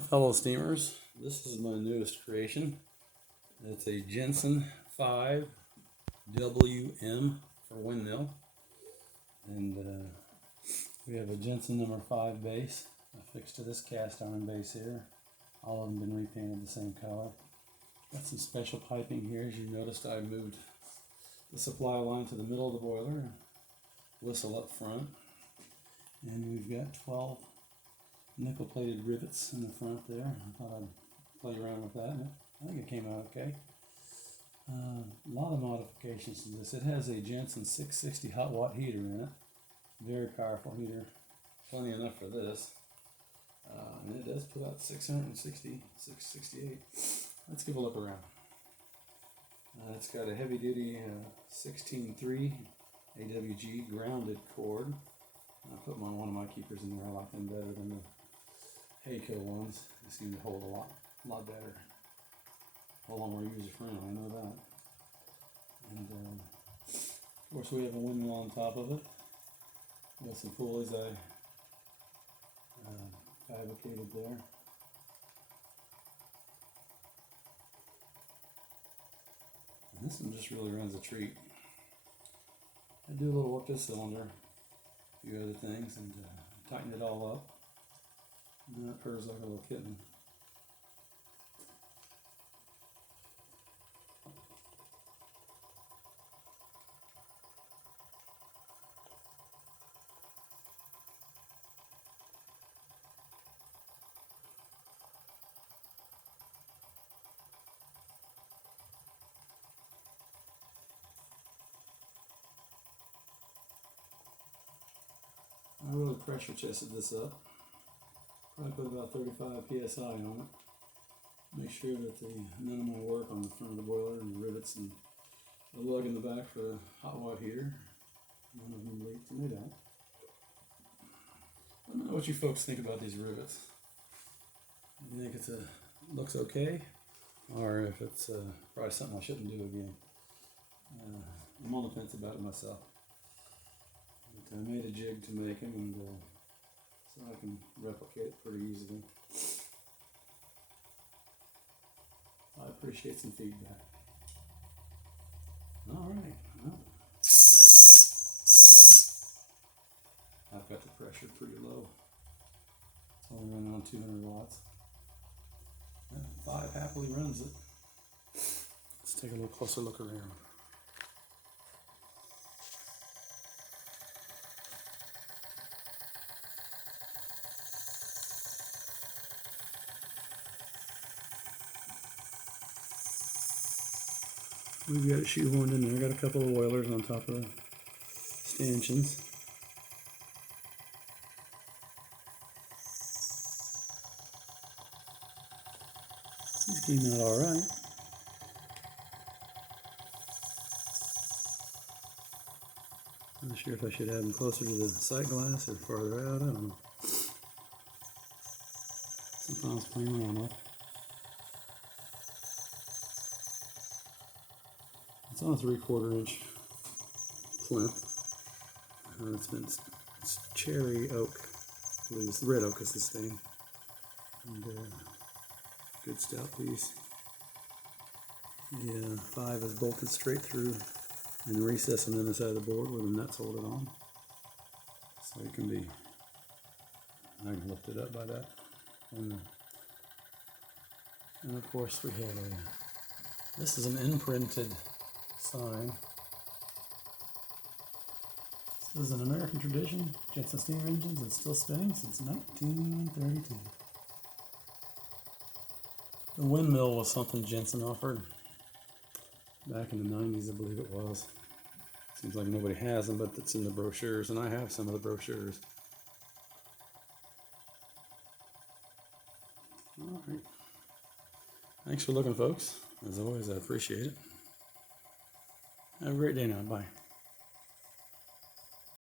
Fellow steamers, this is my newest creation. It's a Jensen WM for windmill, and we have a Jensen #5 base affixed to this cast iron base here. All of them been repainted the same color. Got some special piping here. As you noticed, I moved the supply line to the middle of the boiler, whistle up front, and we've got 12 nickel plated rivets in the front there. I thought I'd play around with that. I think it came out okay. A lot of modifications to this. It has a Jensen 660 hot watt heater in it. Very powerful heater. Plenty enough for this. And it does put out 668. Let's give a look around. It's got a heavy duty 16.3 AWG grounded cord. I put one of my keepers in there. I like them better than the Hayco ones. They seem to hold a lot better. A lot more user friendly, I know that. And of course we have a windmill on top of it. We got some pulleys I fabricated there. And this one just really runs a treat. I do a little work this cylinder, a few other things, and tighten it all up. And that purrs like a little kitten. I really pressure tested this up. Probably put about 35 psi on it. Make sure that none of my work on the front of the boiler and the rivets and the lug in the back for the hot watt heater, none of them leaked, and they don't. Let me know what you folks think about these rivets. Do you think looks okay, or if it's probably something I shouldn't do again? I'm on the fence about it myself. I made a jig to make them, and so I can replicate it pretty easily. I appreciate some feedback. Alright, well, I've got the pressure pretty low. It's only running on 200 watts. 5 happily runs it. Let's take a little closer look around. We've got it shoehorned in there. Got a couple of oilers on top of the stanchions. These came out all right. I'm not sure if I should have them closer to the sight glass or farther out. I don't know. Sometimes playing around with. It's on a 3/4 inch plinth. It's cherry oak. I believe it's red oak is the stain. And good stout piece. The 5 is bolted straight through and recessed on the other side of the board where the nuts hold it on. So it can be, I can lift it up by that. And of course we have this is an imprinted sign. This is an American tradition. Jensen steam engines and still spinning since 1932. The windmill was something Jensen offered back in the 90s, I believe it was. Seems like nobody has them, but it's in the brochures, and I have some of the brochures. All right. Thanks for looking, folks. As always, I appreciate it. Have a great day now. Bye.